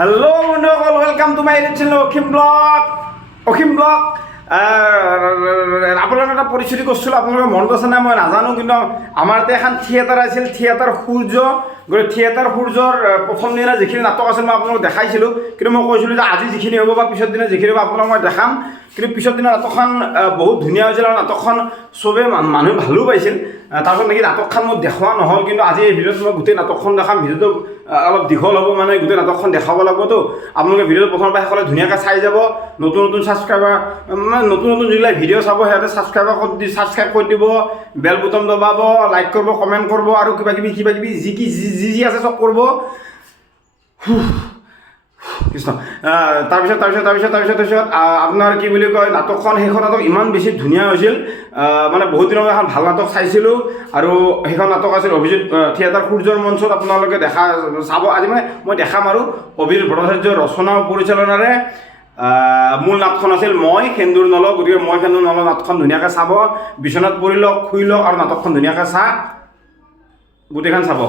Hello' বন্ধুসকল, welcome to my YouTube channel Asim blog. আপোনালোকক এটা পৰিচয় কৰিছিলোঁ, আপোনালোকে মনত আছে নাই মই নাজানো, কিন্তু আমাৰ ইয়াতে এখন থিয়েটাৰ আছিল, থিয়েটাৰ সূৰ্য। গতিকে থিয়েটাৰ সূৰ্যৰ প্ৰথম দিনা যিখিনি নাটক আছিল মই আপোনালোকক দেখাইছিলোঁ, কিন্তু মই কৈছিলোঁ যে আজি যিখিনি হ'ব বা পিছৰ দিনা যিখিনি হ'ব আপোনালোকক মই দেখাম। কিন্তু পিছৰ দিনা নাটকখন বহুত ধুনীয়া হৈছিল আৰু নাটকখন চবেই মানুহে ভালো পাইছিল। তাৰপিছত নেকি নাটকখন মোক দেখুওৱা নহ'ল, কিন্তু আজি এই ভিডিঅ'ত মই গোটেই নাটকখন দেখাম। ভিডিঅ'টো অলপ দীঘল হ'ব, মানে গোটেই নাটকখন দেখাব লাগিবতো। আপোনালোকে ভিডিঅ'টো প্ৰথমৰ পৰা শেষলৈ ধুনীয়াকৈ চাই যাব। নতুন ছাবস্ক্ৰাইবাৰ, মানে নতুন যিবিলাক ভিডিঅ' চাব সিহঁতে ছাবস্ক্ৰাইব কৰি দিব, বেল বুটাম দবাব, লাইক কৰিব, কমেণ্ট কৰিব আৰু কিবা কিবি যি আছে চব কৰিব। কৃষ্ণ। তাৰপিছত আপোনাৰ কি বুলি কয়, নাটকখন সেইখন নাটক ইমান বেছি ধুনীয়া হৈছিল, মানে বহুত দিনৰ এখন ভাল নাটক চাইছিলোঁ। আৰু সেইখন নাটক আছিল অভিজিত থিয়েটাৰ সূৰ্যৰ মঞ্চত আপোনালোকে চাব। আজি মানে মই দেখাম আৰু অভিজিত ভট্টাচাৰ্যৰ ৰচনা আৰু পৰিচালনাৰে মূল নাটখন আছিল মই সেন্দুৰ নলওঁ। গতিকে মই সেন্দুৰ নলওঁ নাটখন ধুনীয়াকৈ চাব, বিচনাত পৰি লওক, শুই লওক আৰু নাটকখন ধুনীয়াকৈ গোটেইখন চাব।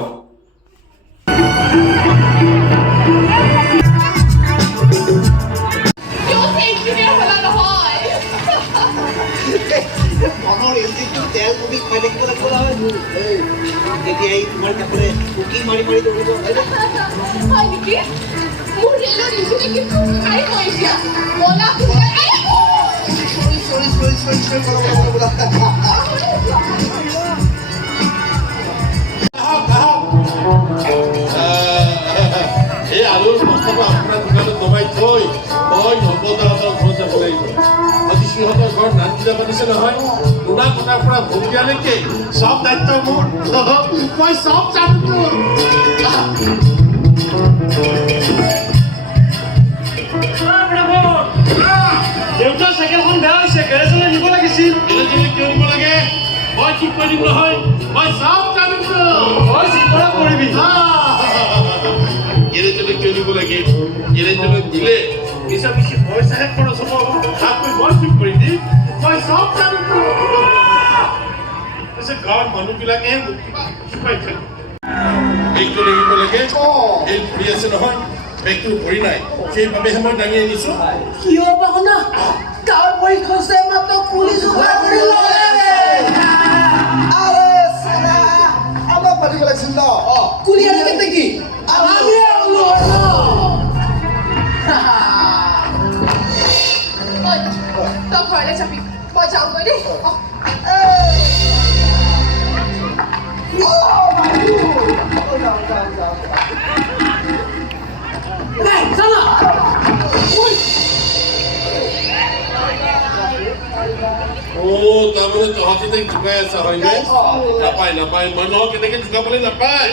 মনৰ ইঞ্জিনটো তেল তুমি খাই থাকিব লাগিব নহয়। তেতিয়াই তোমাৰ কাপোৰে উকি মাৰি দৌৰিব হয় নেকি? মোৰ ৰেলৰ ইঞ্জিনে কিন্তু খাই গৈছে। বলা এই আলুৰ বস্তাটো আপোনাৰ দোকানত দবাই থৈ মই নৱদাহঁতৰ ঘৰত যাব লাগিব। আজি সিহঁতৰ ঘৰত নাম পূজা পাতিছে নহয়, তোলা কটাৰ পৰা ভূমিয়ালৈকে চব দায়িত্ব মোৰ। মই চব জানো। দেউতাৰ চাইকেলখন বেয়া হৈছে, গেৰেজলৈ নিব লাগিছিল। গেৰেজলৈ কিয় নিব লাগে? মই ঠিক কৰি দিম নহয়, মই চব জানো। মই চিন্তা কৰিবি। গেৰেজলৈ কিয় নিব লাগে? গেৰেজলৈ দিলে বেছি পইচাহে খৰচ হ'ব, তাতকৈ মই ঠিক কৰি দিম। মই চব জানো। পিছে গাঁৱৰ মানুহবিলাকেহে মোক কিবা শিকাই থাকে। বেগটো লাগিব লাগে, এই ঘূৰি আছে নহয়, বেগটো ভৰি নাই, সেইবাবেহে মই দাঙি আনিছোঁ। কিয় বাহনা গাঁৱৰ পৰীক্ষা মাত্ৰ পুলিচ আমাক মাতিব লাগিছিল ন। কুলি আনিলে নেকি? তই ঘৰলৈ যাবি, মই যাওঁগৈ দেই। তাৰমানে তহঁতি তাইক জোকাই আছা হয়নে? নাপায় মানুহক এনেকে জোকাবলৈ নাপায়।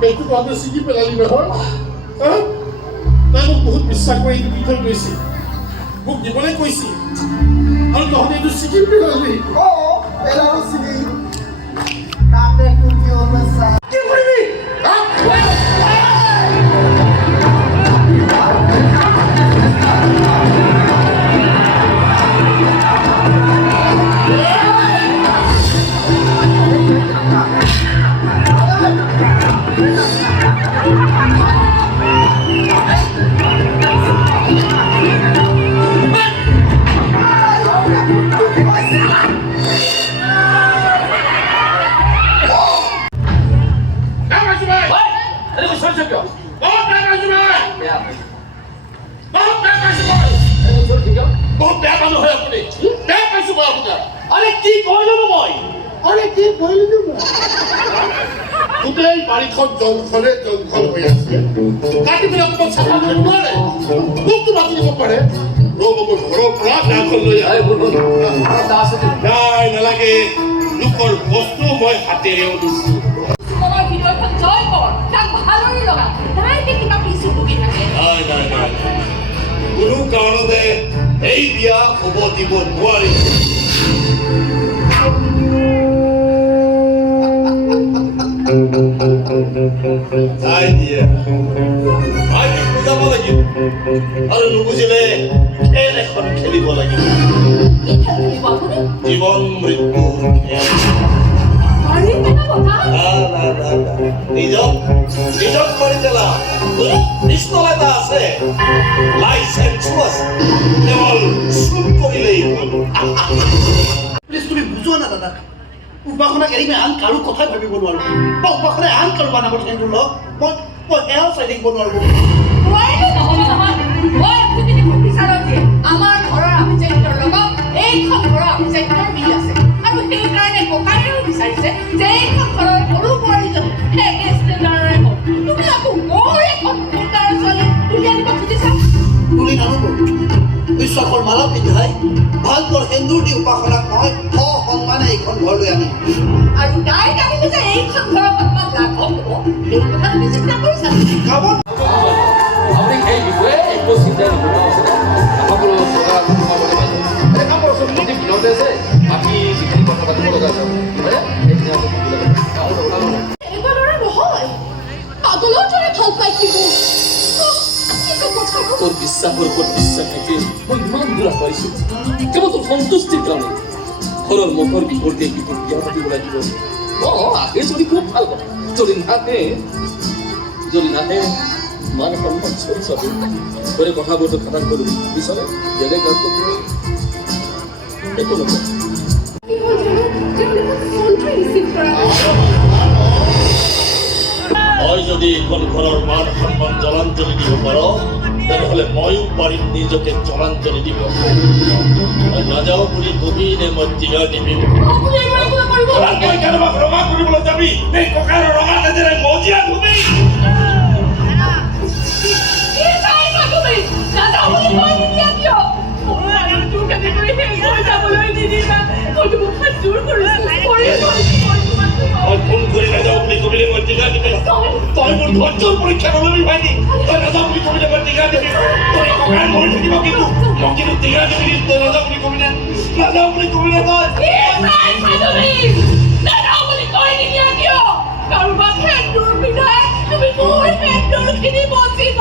বেগটো তহঁতে ছিগি পেলালি নহয়। তাই মোক বহুত বিশ্বাস কৰি দি থৈ গৈছিল, মোক দিবলৈ কৈছিল, আৰু তহঁতে এইটো ছিগি পেলালি। কি কৰিবি? বহুত বেয়া মানুহ হয় আপুনি, বেয়া পাইছো মই আপোনাৰ। আৰে কি কৰিলো মই? গোটেই বাৰীখন জংঘলে হৈ আছে, কাটি পেলাই অকণমান চাফা কৰিব নোৱাৰে, মোকতো মাতি দিব পাৰে। ৰ'ব মোৰ ঘৰৰ পৰা বেয়াখন লৈ নাই নালাগে, লোকৰ বস্তু মই হাতেৰেও দিছোঁ। তোমাৰ ভিডিঅ'খন জয় কৰ, তাক ভালদৰে লগা, তাইকে কিবা পিছু ভুগি থাকে। নাই কোনো কাৰণতে এই বিয়া হ'ব দিব নোৱাৰি। তাই দিয়ে ভাইটিক বুজাব লাগিব আৰু নুবুজিলে খেল এখন খেলিব লাগিব। কি খেল খেলিব আপুনি? জীৱন মৃত্যুৰ খেল। আৰে কেনে কথা? নিজক কৰি পেলা। পিস্তল এটা আছে, লাইচেন্সো আছে, কেৱল চুপ কৰিলেই হ'ল। প্লিজ তুমি বুজোৱা না দাদা, উপাসনাক এৰি মই আন কাৰো কথাই ভাবিব নোৱাৰো বা উপাসনাই আন কাৰো বানাবৰ ঠেংটোৰ লগ মই সেয়াও চাই থাকিব নোৱাৰো। নোৱাৰিলে নহ'ব নহয়। মই আপুনি বিচাৰক যে আমাৰ ঘৰৰ আভিজাত্যৰ লগত এইখন ঘৰৰ আভিজাত্যৰ মিল আছে আৰু সেইকাৰণে ককায়েও বিচাৰিছে যে এইখন ঘৰৰ সৰু বোৱাৰীজনী একে ষ্টেণ্ডাৰ্ডৰে হওক। তুমি আকৌ গৌৰ এখন ভোটাৰ ছোৱালী তুলি আনিব খুজিছা? তুলি নানো বিশ্বাসৰ মালা পিন্ধাই ভালকৰ সেন্দুৰ দি উপাসনাক মই সন্মানে এইখন ঘৰলৈ আনিম। আৰু তাই জানিব যে এইখন ঘৰৰ সন্মান লাঘৱ হ'ব, এই কথা তুমি চিন্তা কৰিছা? আপুনি সেই বিষয়ে একো চিন্তা নকৰিব আছিলে। সকলো প্ৰকাৰ সোমাবলৈ পাইছে। এটা কাম কৰকচোন, আপুনি ভিতৰতে আছে, বাকী যিখিনি কথা পাতিব লগা আছে হয়নে সেইখিনি আপুনি বুজি ল'ব। এনেকুৱা দৰে নহয়, পাগলৰ দৰে ভাল পাই থাকিব। তোৰ বিশ্বাসৰ ওপৰত বিশ্বাস থাকে মই ইমান দূৰ আগবাঢ়িছোঁ কেৱল তোৰ সন্তুষ্টিৰ কাৰণে। ঘৰৰ মুখৰ বিপৰীতে বিয়া পাতিব লাগিব। আগে যদি খুব ভাল কথা, যদি নাহে মান সন্মান চলি যাব। ঘৰে কথাবোৰতো খাটাং কৰি পিছলে বেলেগ একো নকয়। তই যদি এইখন ঘৰৰ মান সন্মান জলাঞ্জলি দিব পাৰ, তেনেহ'লে ময়ো পাৰিম নিজকে জলাঞ্জলি দিব। মই নাযাওঁ বুলি কবি নে মই টিকা নিবিম? তই কাৰোবাক ৰঙা কৰিবলৈ যাবি, এই ককাৰৰ ৰঙা তেজেৰে মজিয়া ধুবি। মই ফোন কৰি নাযাওঁ বুলি কবিলে মই টিকা নিবিম। তই মোৰ ধৈৰ্যৰ পৰীক্ষা নলবি ভাইটি। তই নাযাওঁ বুলি কবিলে মই টিকা নিবিম। তই ককাই মৰি থাকিব কিন্তু মই কিন্তু টিকা নিবিম। তই নাযাওঁ বুলি কবিলে তই কাৰোবাক সেন্দুৰ পিন্ধাই তুমি মোৰ সেন্দুৰখিনি বচিব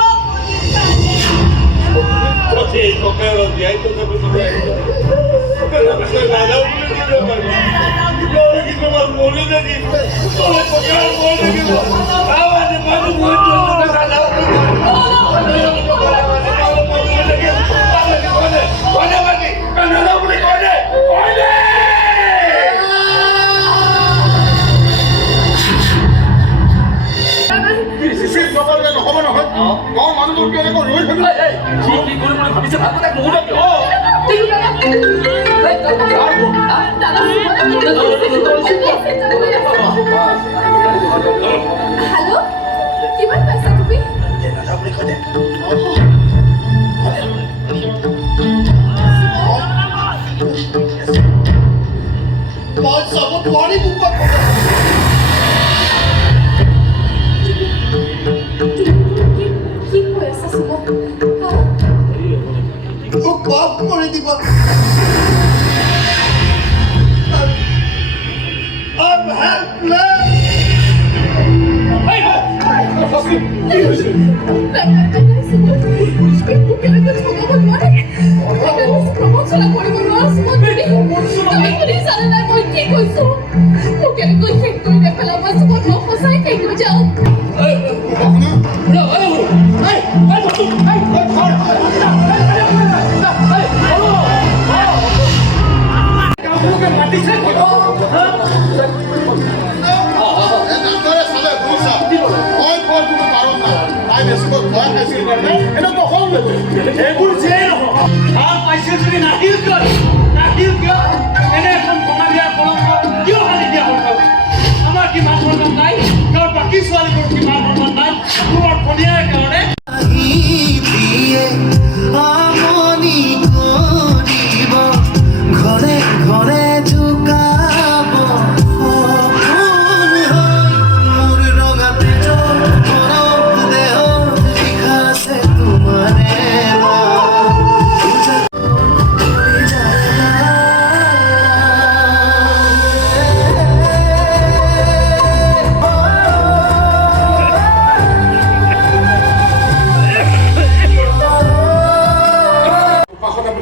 এই ককাৰৰ জীয়াই তো নাজাওঁ বুলি কিন্তু মই মৰি থাকিম। তই ককাৰ মৰি থাকিব নহ'ব নহয় গাঁৱৰ মানুহবোৰকে এনেকৈ ৰৈ থাকিব। কি কৰিম বুলি ভাবিছে ভালকৈ তাক নুসুধাবি। হেল্ল', কিমান পাইছা তুমি? নাযাওঁ বুলি কয় মই যাব নোৱাৰিম। কি কৈ আছা সুমন? মোক মাফ কৰি দিবা। I'm helpless. এইবোৰ যে ভাল পাইছে যদি নাহিল কিয় এনে এখন কমা দিয়াৰ কলংক কিয় সাজি দিয়া হ'ল? আমাৰ কি মান সন্মান নাই? কাৰণ বাকী ছোৱালীবোৰৰ কি মান সন্মান নাই? তোমাৰ কণীয়াৰ কাৰণে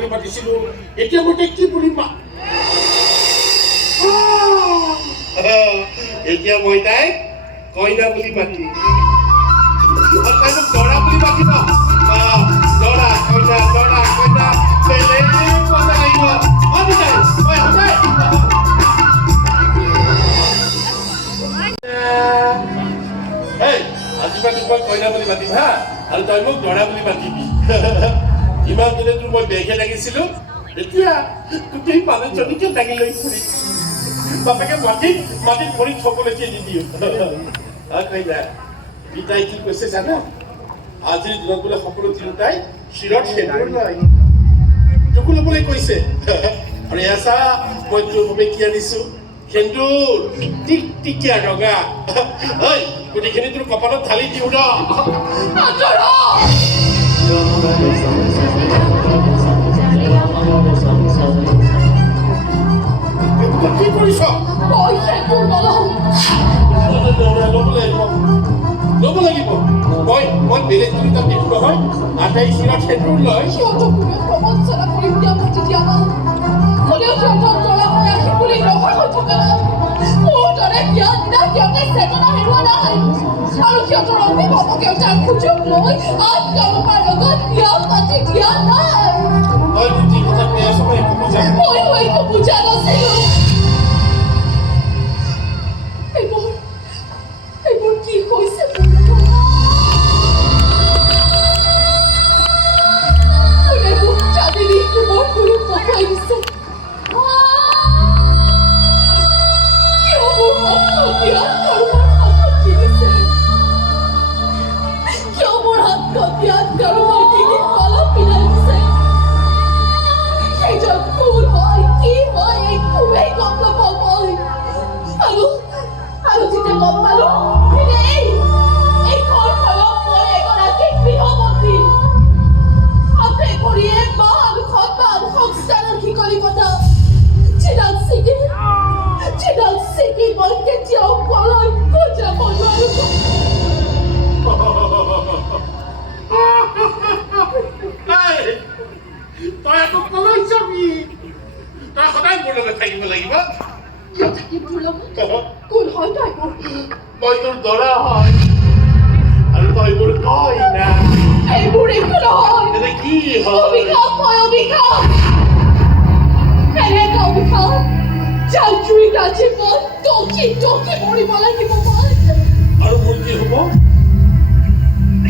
বুলি মাতিছিলো এতিয়া মই তাইক কি বুলি এতিয়া মই তাইক কইনা বুলি মাতিম আৰু তাই মোক দৰা বুলি মাতিব দৰা কইনা বেলেগ মজা লাগিব আজিপা তোক মই কইনা বুলি মাতিম হা আৰু তই মোক দৰা বুলি মাতিবি ইমান দিনে তোৰ মই বেগে লাগিছিলো এতিয়া গোটেই মানুহজনীকে দাঙি লৈ ফুৰি বাপেকে মাটিত ভৰি থবলৈকে নিদিও কইনা পিতাই কি কৈছে জানা আজিৰ দিনত বোলে সকলো তিৰোতাই শিৰত সেন্দুৰ লয় তোকো ল'বলৈ কৈছে আৰু এয়া চা মই তোৰ বাবে কি আনিছো সেন্দুৰ টিকটিকীয়া ৰঙা গোটেইখিনি তোৰ কপালত ঢালি দিওঁ ন কি কৰিছ ল'ব লাগিব মই বেলেগ তুমি তাত দেখো নহয় আটাই শিৰত সেন্দুৰ লয় প্ৰবঞ্চনা কৰি দিয়া মাতি দিয়া না হ'লেও সিহঁতক দৰা হৈ আহি বুলি নহয় হৈ থকা নাই মোৰ দৰে জ্ঞান দিনা সিহঁতে চেতনা হেৰুৱা নাই আৰু সিহঁতৰ অভিভাৱকেও তাৰ সুযোগ লৈ আন কাৰোবাৰ লগত বিয়া পাতি দিয়া নাই মই যি কথা কৈ আছো মই একো বুজা নাই ময়ো একো বুজা নাছিলো এইবোৰ কি হৈছে কোনে মোক জানি নি মোৰ গুৰু পকাই দিছে কিয় মোৰ হাতখন দিয়া কাৰোবাৰ হাতত দি দিছে কিয় মোৰ হাতখন দিয়া কাৰোবাৰ ডিঙিত মালা পিন্ধাই দিছে সেইজন কোন হয় কি হয় একোৱেই গম নাপাওঁ মই আৰু যেতিয়া গম পালো এই ঘৰখনত মই এগৰাকী গৃহবন্দী হাতে ভৰিয়ে মান সন্মান সংস্কাৰৰ শিকলি কথা যিডাল ছিগি মই কেতিয়াও পলাই যাব নোৱাৰো তই আকৌ কলৈ যাবি তই সদায় মোৰ লগত থাকিব লাগিব কোন হয় তাই মই তোৰ দৰা হয় আৰু তই মোৰ কইনা এইবোৰ একো নহয় এনে কি হয় অভিশাপ মই অভিশাপ এনেকা অভিশাপ যাৰ জুইত আজি মই টকি মৰিব লাগিব মই আৰু মোৰ কি হ'ব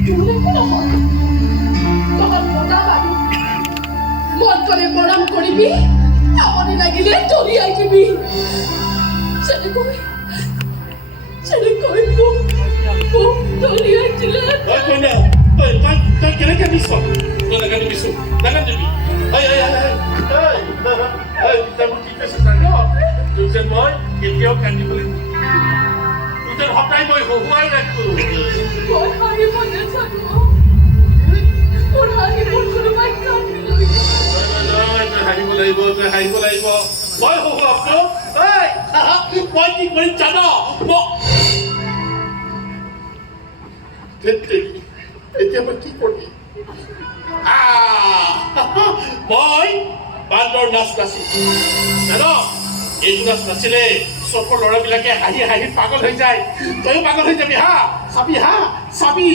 তোৰ একো নহয় তহঁত মতা মানুহ মন গ'লে মৰম কৰিবি আমনি লাগিলে দলিয়াই দিবি যেনেকৈ মোক দলিয়াই দিলে কইনা তই কেনেকে দিছ তই নাগানি দিছো নাগান দিবি মোৰ কি কৈছে জান তোক যে মই কেতিয়াও কান্দিবলৈ তোক যে সদায় মই হহুৱাই ৰাখো মই হাৰিব নাজানো মোৰ কোনোবাই কান্দি লৈ তই হাৰিব লাগিব মই হহুৱাম মই কি কৰিম জান এতিয়া মই কি কৰিম মই বান্দৰ নাচ নাচিম জান এইটো নাচ নাচিলে চকুৰ ল'ৰাবিলাকে হাঁহি হাঁহি পাগল হৈ যায় তইও পাগল হৈ যাবি চাবি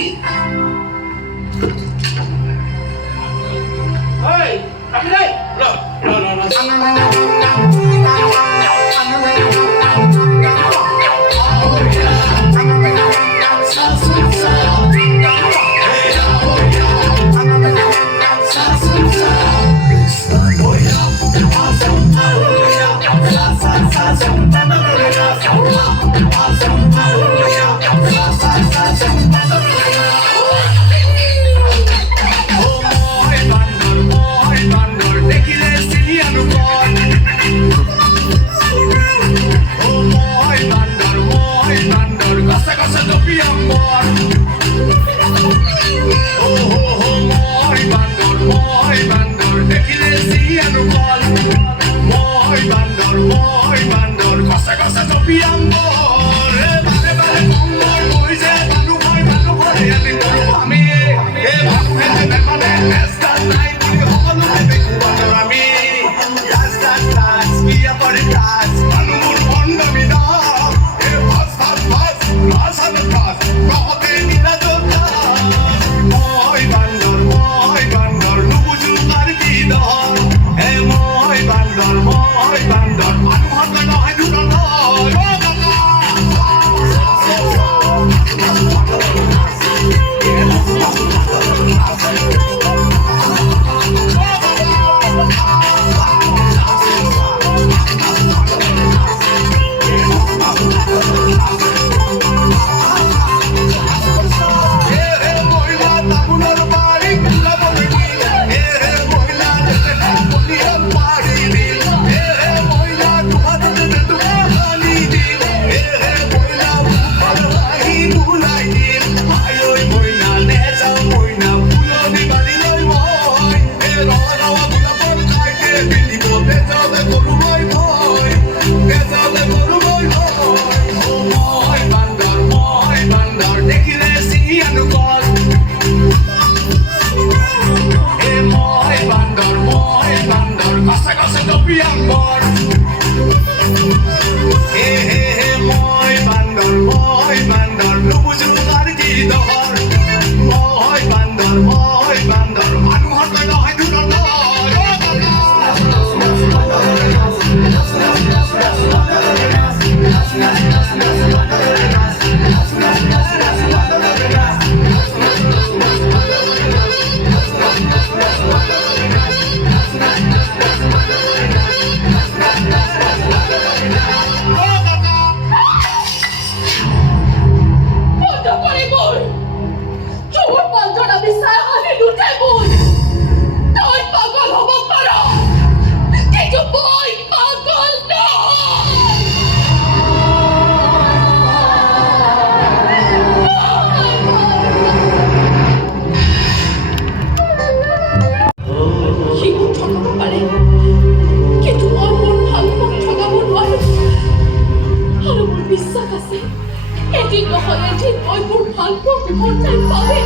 মোৰ ঠাই পাবে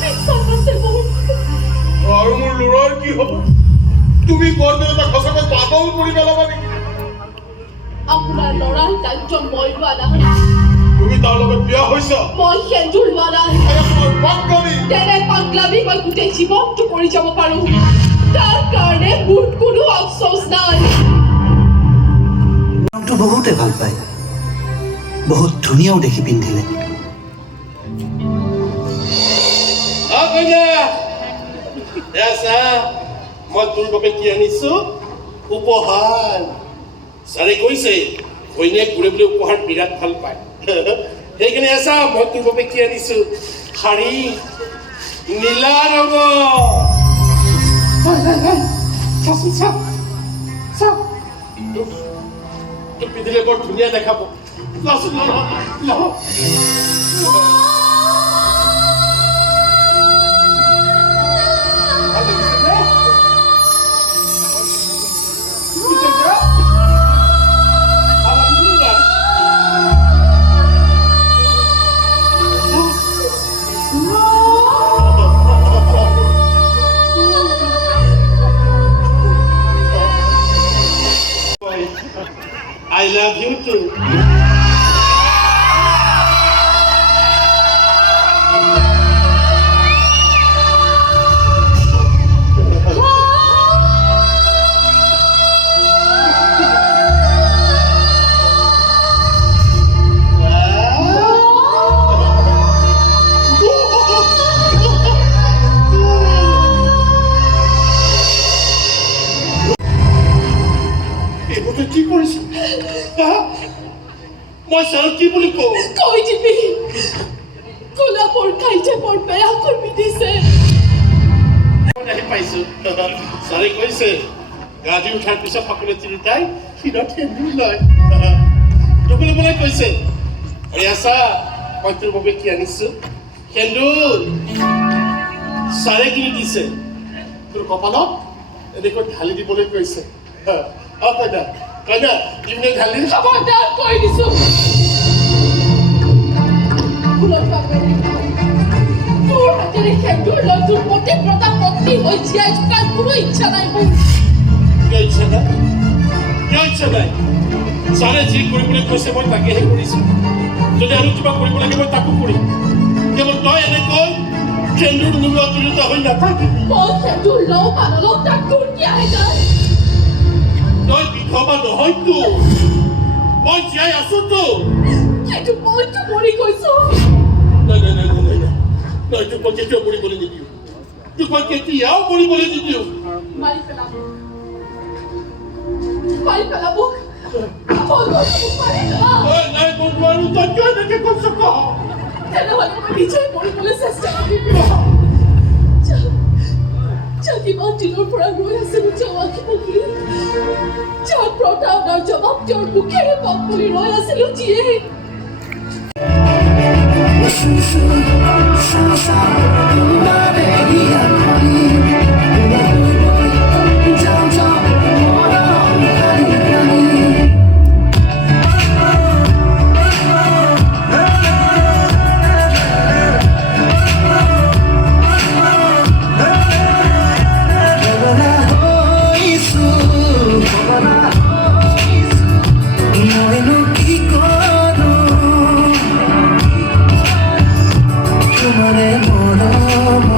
বিশ্বাস আছে মোৰ আৰু মোৰ ল'ৰাৰ কি হ'ব তুমি কোৱাৰ দৰে তাক সঁচাকৈ পাগল কৰি পেলাবা নেকি আপোনাৰ ল'ৰাৰ দায়িত্ব মই লোৱা নাই তুমি তাৰ লগত বিয়া হৈছা মই সেন্দুৰ লোৱা নাই তোমাৰ পাগলামি তেনে পাগলামি মই গোটেই জীৱনটো কৰি যাব পাৰোঁ তাৰ কাৰণে মোৰ কোনো আফচোচ নাই নামটো বহুতে ভাল পায় বহুত ধুনীয়াও দেখি পিন্ধিলে মই তোৰ বাবে কি আনিছো উপহাৰ ছাৰে কৈছে ঘৈণীয়েক ঘূৰে বুলি উপহাৰ বিৰাট ভাল পায় সেইকাৰণে আছা মই তোৰ বাবে কি আনিছো শাৰী নীলা ৰঙৰ চাচোন চা তোক পিন্ধিলে বৰ ধুনীয়া দেখাব লচোন ল I love you too. কি কৰিছে মই ছাৰক কি বুলি কওঁ কৈ দিবি গোলাপৰ কাইটে বৰ বেয়া কৰি দিছে আহি পাইছো ছাৰে কৈছে গা ধুই উঠাৰ পিছত সকলোৱে তিনিটাই শিৰত সেন্দুৰ লয় সকলোৱে বোলে কৈছে আছা মই তোৰ বাবে কি আনিছো সেন্দুৰ ছাৰে কিনি দিছে তোৰ কপালত এনেকৈ ঢালি দিবলৈ কৈছে কইনা ইভিনে ঢালি খবৰদাৰ কৈ দিছো ফুলৰ বাগৰে তোৰ হাতেৰে সেন্দুৰ লৈ তোৰ পতিব্ৰতা পত্নী হৈ জীয়াই থকাৰ কোনো ইচ্ছা নাই মোৰ কিয় ইচ্ছা নাই ছাৰে যি কৰিবলৈ কৈছে মই তাকেহে কৰিছো যদি আৰু কিবা কৰিব লাগে মই তাকো কৰিম কেৱল তই এনেকৈ সেন্দুৰ নোলোৱা তিনিটা হৈ নাথাকিবি মই সেন্দুৰ লওঁ বা নলওঁ তাক তোৰ কি আহে যায় তই বিধৱা নহয়তো মই জীয়াই আছোতো কিন্তু মইতো মৰি গৈছো নাই তোক মই কেতিয়াও মৰিবলৈ নিদিওঁ তোক মই কেতিয়াও মৰিবলৈ নিদিওঁ মাৰি পেলাব মাৰি পেলাব নাই মই নোৱাৰো তই কিয় এনেকে কৈছ কওঁ তেনেহ'লে মই নিজে মৰিবলৈ চেষ্টা কৰিম কিমান দিনৰ পৰা ৰৈ আছিলো জৱাকি মুখী যাৰ প্ৰতাৰণাৰ জবাব তেওঁৰ মুখেৰে পাম বুলি ৰৈ আছিলো যিয়ে তোমাৰে মৰম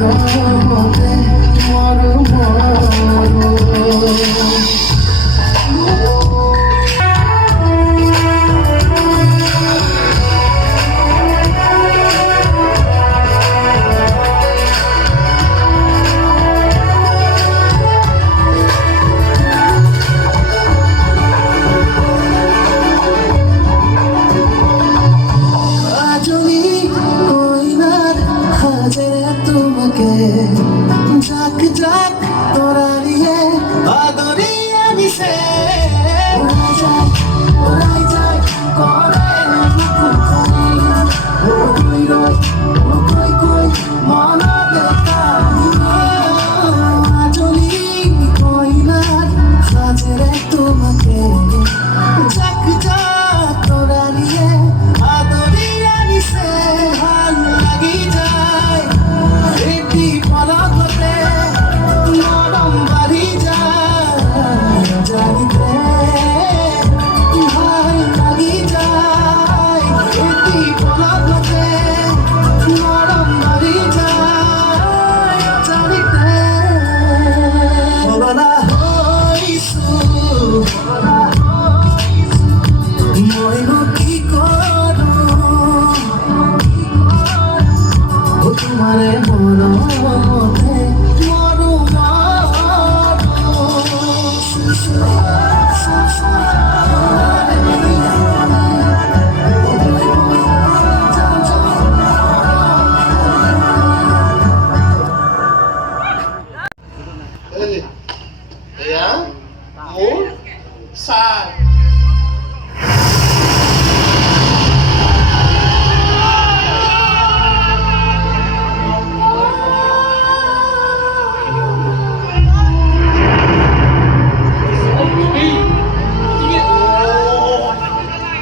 মৰমতে মৰো যাক যাক তোরারিয়ে আদরিয়ে নিছে ওরাই যায় করে মুখুখনি ও কই রই ও কই কই মনলে আজলি কইনার সাজরে তোমাকে যাক যাক তোরারিয়ে আদরিয়ে নিছে ভাল লাগি যায় এটি পলকতে নরম বাড়ি যায় জাগিতে ভাল লাগি যায় এটি পলকতে নরম বাড়ি যায় জাগিতে ভবনা হইছো মইনো কি করো তোমারে মরমতে মরু এয়া মোৰ চাহ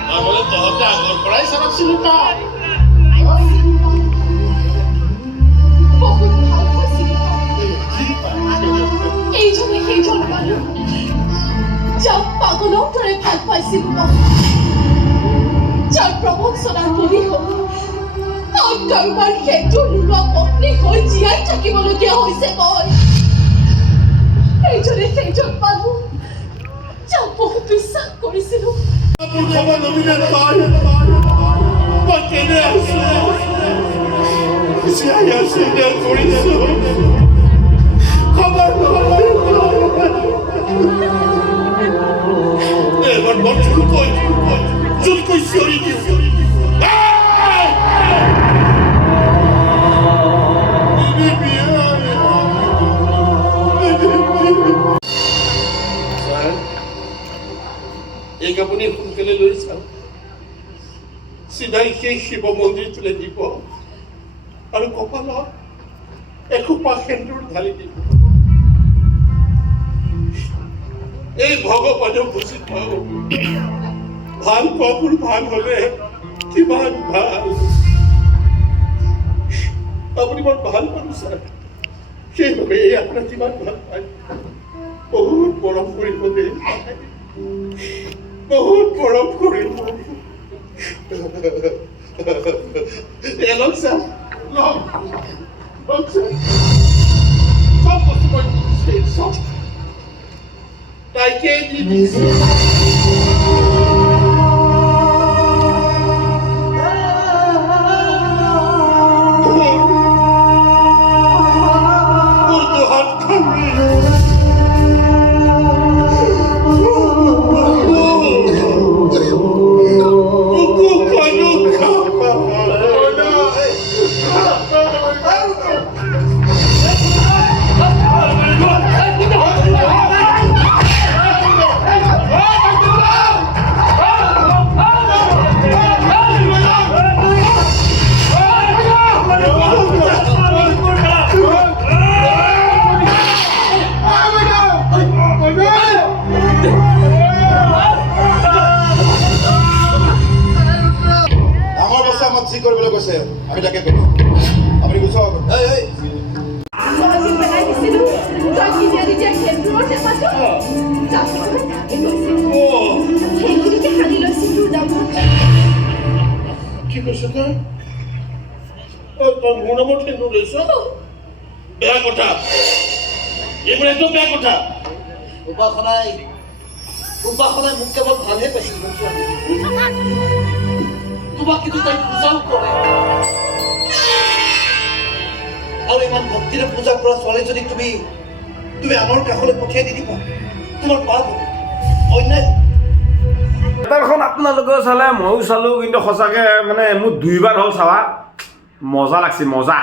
নহ'লে তহঁতে আগৰ পৰাই চানাকছিলি তাক বহুত ভাল পাইছিলো এইজনে সেইজন মানুহ যাক পাগলৰ দৰে ভাল পাইছিলো যাৰ প্ৰবঞ্চনাৰ বলি হ'ল আন কাৰোবাৰ সেইটো নোলোৱা পত্নী হৈ জীয়াই থাকিবলগীয়া হৈছে মই এইজনে সেইজন মানুহ যাক বহু বিশ্বাস কৰিছিলো মোৰ খবৰ নমিনে তই মই কেনে আছো জীয়াই আছো নে কৰিছো খবৰ এবাৰ মই জোৰকৈ চিঞৰি দিওঁ এই আপুনি সোনকালে লৈ চাওক চিধাই সেই শিৱ মন্দিৰটোলৈ দিব আৰু কপালত এসোপা সেন্দুৰ ঢালি দিব এই ভগৱানে বুজি পাওঁ ভাল পোৱাবোৰ ভাল হ'লে কিমান ভাল আপুনি বৰ ভাল মানুহ ছাৰ সেইবাবে এই আপোনাক কিমান ভাল পায় বহুত মৰম কৰিব দেই বহুত মৰম কৰিব লগ ছাৰ লগ ছাৰ সব বস্তু মই চব তাইকে দি দিছো যি কৰিবলৈ কৈছে আমি তাকে কৰিম আপুনি গুচক কি কৈছে তই তই মোৰ নামত সেন্দুৰ লৈছ বেয়া কথা এইবোৰ একদম বেয়া কথা উপাসনাই মোক কেৱল ভালহে পাইছিল তোমাক কিন্তু তাই পূজাও কৰে আৰু ইমান ভক্তিৰে পূজা কৰা ছোৱালীজনীক তুমি আনৰ কাষলৈ পঠিয়াই দি দিবা তোমাৰ পাপ অন্যায় থিয়েটাৰখন আপোনালোকেও চালে ময়ো চালোঁ কিন্তু সঁচাকৈ মানে মোৰ 2 বাৰ হ'ল চাৱা মজা লাগছে মজা